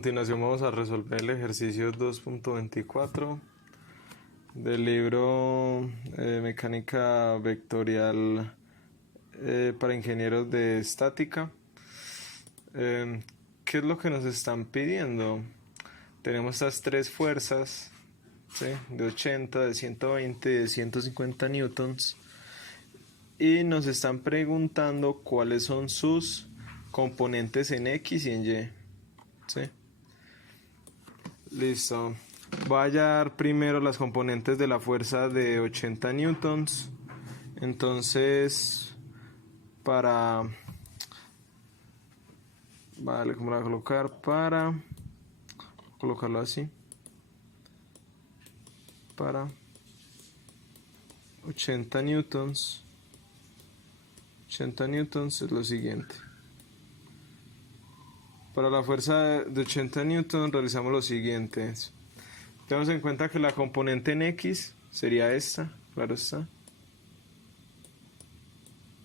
A continuación vamos a resolver el ejercicio 2.24 del libro Mecánica Vectorial para ingenieros de estática. ¿Qué es lo que nos están pidiendo? Tenemos estas tres fuerzas, ¿sí? De 80, de 120 y de 150 newtons, y nos están preguntando cuáles son sus componentes en X y en Y, ¿sí? Listo. Voy a hallar primero las componentes de la fuerza de 80 newtons. Entonces, para... Vale, ¿cómo la voy a colocar? Para... Colocarlo así. Para 80 newtons. 80 newtons es lo siguiente. Para la fuerza de 80 newtons realizamos lo siguiente. Tenemos en cuenta que la componente en X sería esta, claro está.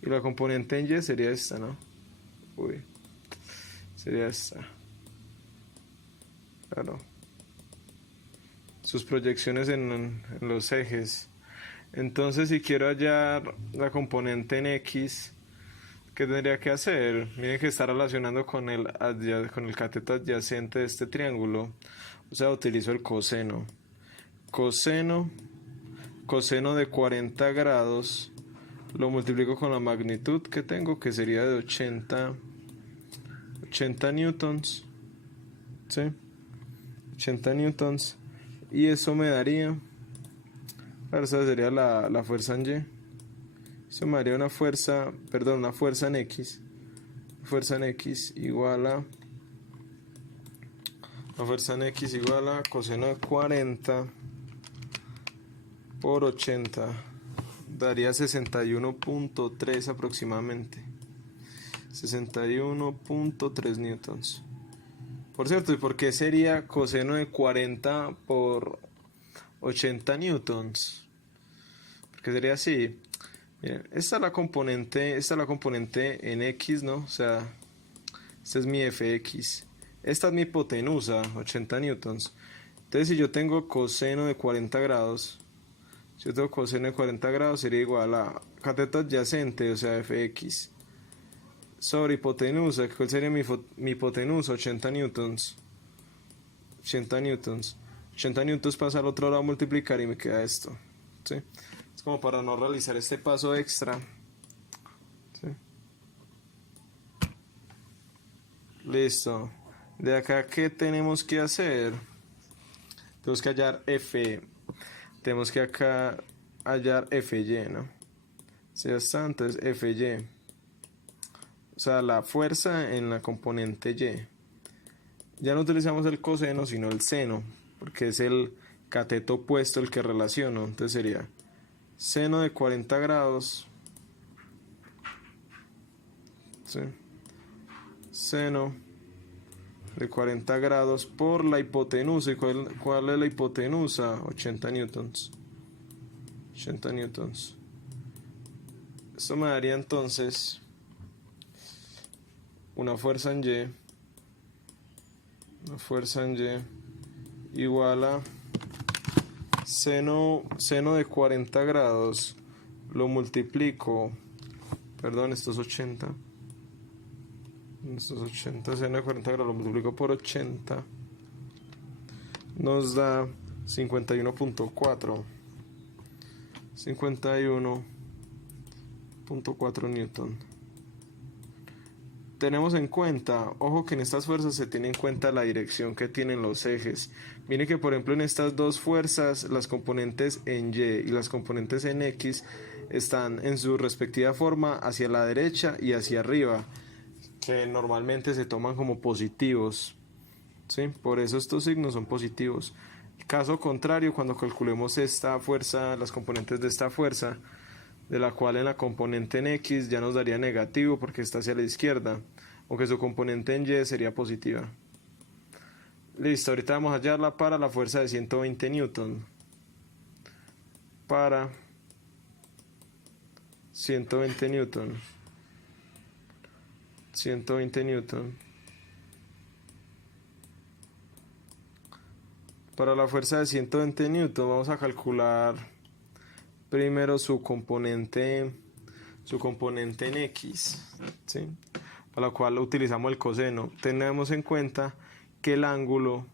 Y la componente en Y sería esta, ¿no? Uy. Sería esta. Claro. Sus proyecciones en los ejes. Entonces, si quiero hallar la componente en X, ¿qué tendría que hacer? Miren que está relacionando con el cateto adyacente de este triángulo. O sea, utilizo el coseno. Coseno de 40 grados lo multiplico con la magnitud que tengo, que sería de 80 newtons, ¿sí? 80 newtons, y eso me daría, claro, esa sería la fuerza en Y. Eso me daría una fuerza en X. Fuerza en X igual a coseno de 40 por 80, daría 61.3 aproximadamente. 61.3 newtons. Por cierto, ¿y por qué sería coseno de 40 por 80 newtons? Porque sería así. Miren, esta es la componente en X, ¿no? O sea, este es mi Fx. Esta es mi hipotenusa, 80 newtons. Entonces, si yo tengo coseno de 40 grados, sería igual a cateto adyacente, o sea, Fx, sobre hipotenusa. ¿Cuál sería mi hipotenusa? 80 newtons. 80 newtons. 80 newtons pasa al otro lado a multiplicar y me queda esto, ¿sí? Es como para no realizar este paso extra, ¿sí? Listo. De acá, ¿qué tenemos que hacer? Tenemos que hallar F. Tenemos que acá hallar Fy, ¿no? Si ya está, entonces Fy. O sea, la fuerza en la componente Y. Ya no utilizamos el coseno, sino el seno, porque es el cateto opuesto el que relaciono. Entonces sería seno de 40 grados, ¿sí? Seno de 40 grados por la hipotenusa. ¿Y cuál es la hipotenusa? 80 newtons. 80 newtons. Esto me daría entonces una fuerza en Y. Una fuerza en Y igual a seno de 40 grados. Lo multiplico. Perdón, esto es 80. Esto es 80. Seno de 40 grados lo multiplico por 80. Nos da 51.4. 51.4 newton. Tenemos en cuenta, ojo que en estas fuerzas se tiene en cuenta la dirección que tienen los ejes. Miren que por ejemplo en estas dos fuerzas las componentes en Y y las componentes en X están en su respectiva forma hacia la derecha y hacia arriba, que normalmente se toman como positivos, ¿sí? Por eso estos signos son positivos. Caso contrario, cuando calculemos esta fuerza, las componentes de esta fuerza, de la cual en la componente en X ya nos daría negativo porque está hacia la izquierda, aunque su componente en Y sería positiva. Listo, ahorita vamos a hallarla para la fuerza de 120 newton. Para 120 newton. 120 newton. Para la fuerza de 120 newton vamos a calcular primero su componente en X, ¿sí? Para la cual utilizamos el coseno. Tenemos en cuenta que el ángulo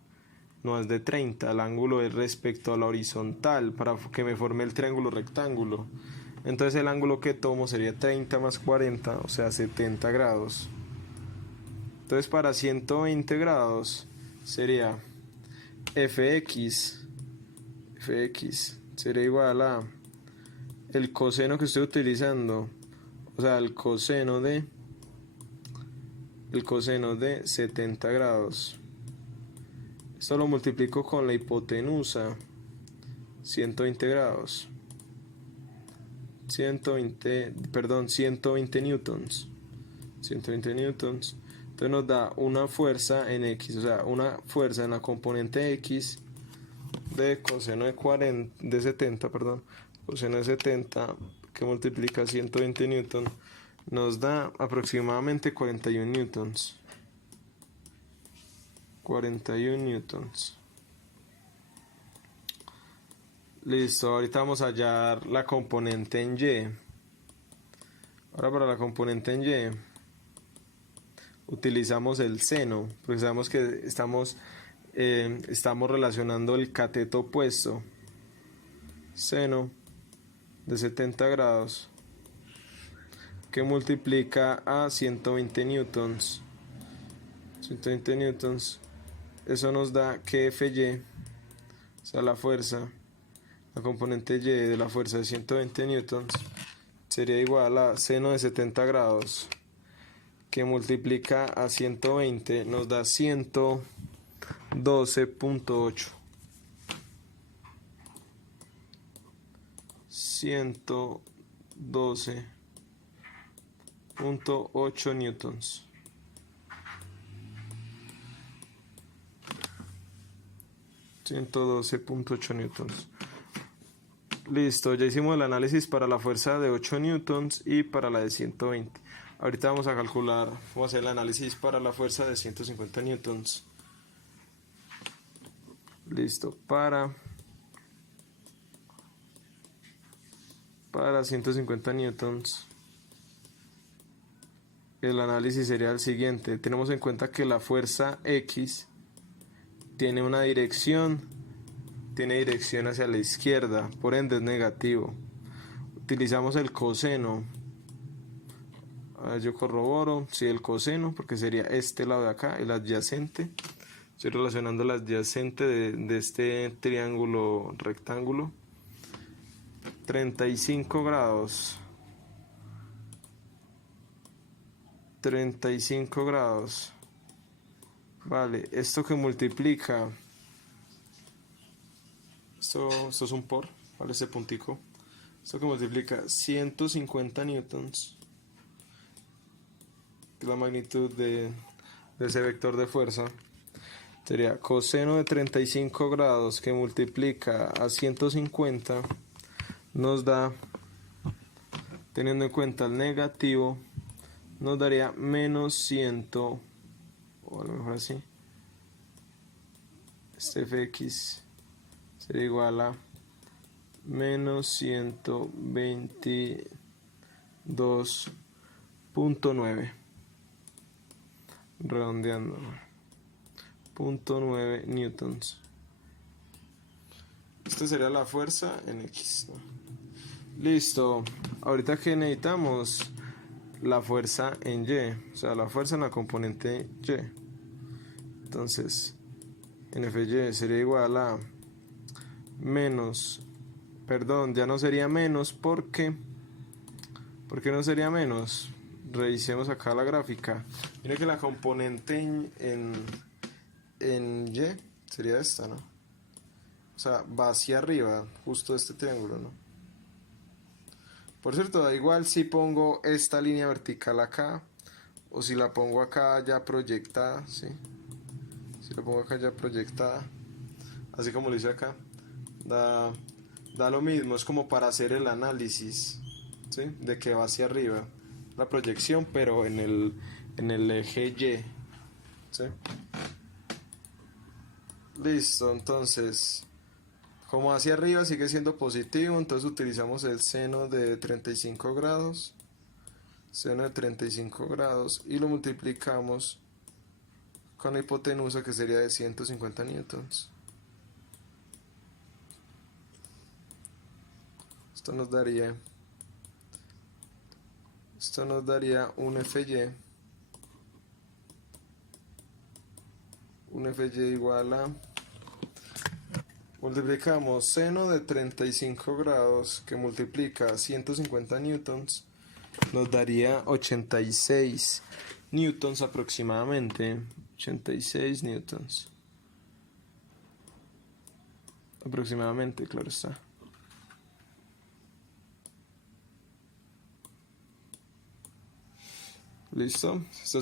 no es de 30, el ángulo es respecto a la horizontal para que me forme el triángulo rectángulo. Entonces el ángulo que tomo sería 30 más 40, o sea 70 grados. Entonces para 120 grados sería fx sería igual a el coseno que estoy utilizando, o sea el coseno de 70 grados. Esto lo multiplico con la hipotenusa, 120 grados, 120 newtons, 120 newtons. Entonces nos da una fuerza en X, o sea, una fuerza en la componente X de coseno de 70, coseno de 70 que multiplica 120 newtons, nos da aproximadamente 41 newtons. 41 newtons. Listo, ahorita vamos a hallar la componente en Y. Ahora para la componente en Y utilizamos el seno, porque sabemos que estamos relacionando el cateto opuesto. Seno de 70 grados que multiplica a 120 newtons. 120 newtons. Eso nos da que Fy, o sea la fuerza, la componente Y de la fuerza de 120 newtons sería igual a seno de 70 grados que multiplica a 120 nos da 112.8. 112.8 newtons. Newtons. Listo, ya hicimos el análisis para la fuerza de 8 newtons y para la de 120. Ahorita vamos a calcular, vamos a hacer el análisis para la fuerza de 150 newtons. Listo, para 150 newtons. El análisis sería el siguiente. Tenemos en cuenta que la fuerza X tiene una dirección, hacia la izquierda, por ende es negativo. Utilizamos el coseno. A ver, yo corroboro, sí, el coseno, porque sería este lado de acá, el adyacente. Estoy relacionando el adyacente de este triángulo rectángulo. 35 grados. 35 grados. Vale, esto que multiplica, esto es un por, vale, ese puntico, esto que multiplica 150 newtons, que es la magnitud de ese vector de fuerza, sería coseno de 35 grados que multiplica a 150, nos da, teniendo en cuenta el negativo, nos daría menos 100, o a lo mejor así, este fx sería igual a menos 122.9, redondeando, 0.9 newtons. Esta sería la fuerza en X, ¿no? Listo, ahorita que necesitamos la fuerza en Y, o sea la fuerza en la componente Y. Entonces en Fy sería igual a menos, ya no sería menos, ¿por qué no sería menos? Revisemos acá la gráfica. Mire que la componente en Y sería esta, ¿no? O sea, va hacia arriba, justo este triángulo, ¿no? Por cierto, da igual si pongo esta línea vertical acá o si la pongo acá ya proyectada, ¿sí? Si la pongo acá ya proyectada, así como lo hice acá, da lo mismo, es como para hacer el análisis, ¿sí? De que va hacia arriba la proyección, pero en el eje Y, ¿sí? Listo, entonces, como hacia arriba sigue siendo positivo, entonces utilizamos el seno de 35 grados, seno de 35 grados, y lo multiplicamos con la hipotenusa, que sería de 150 newtons. Esto nos daría un FY igual a, multiplicamos seno de 35 grados que multiplica 150 newtons, nos daría 86 newtons aproximadamente. 86 newtons aproximadamente, claro está. ¿Listo? Esto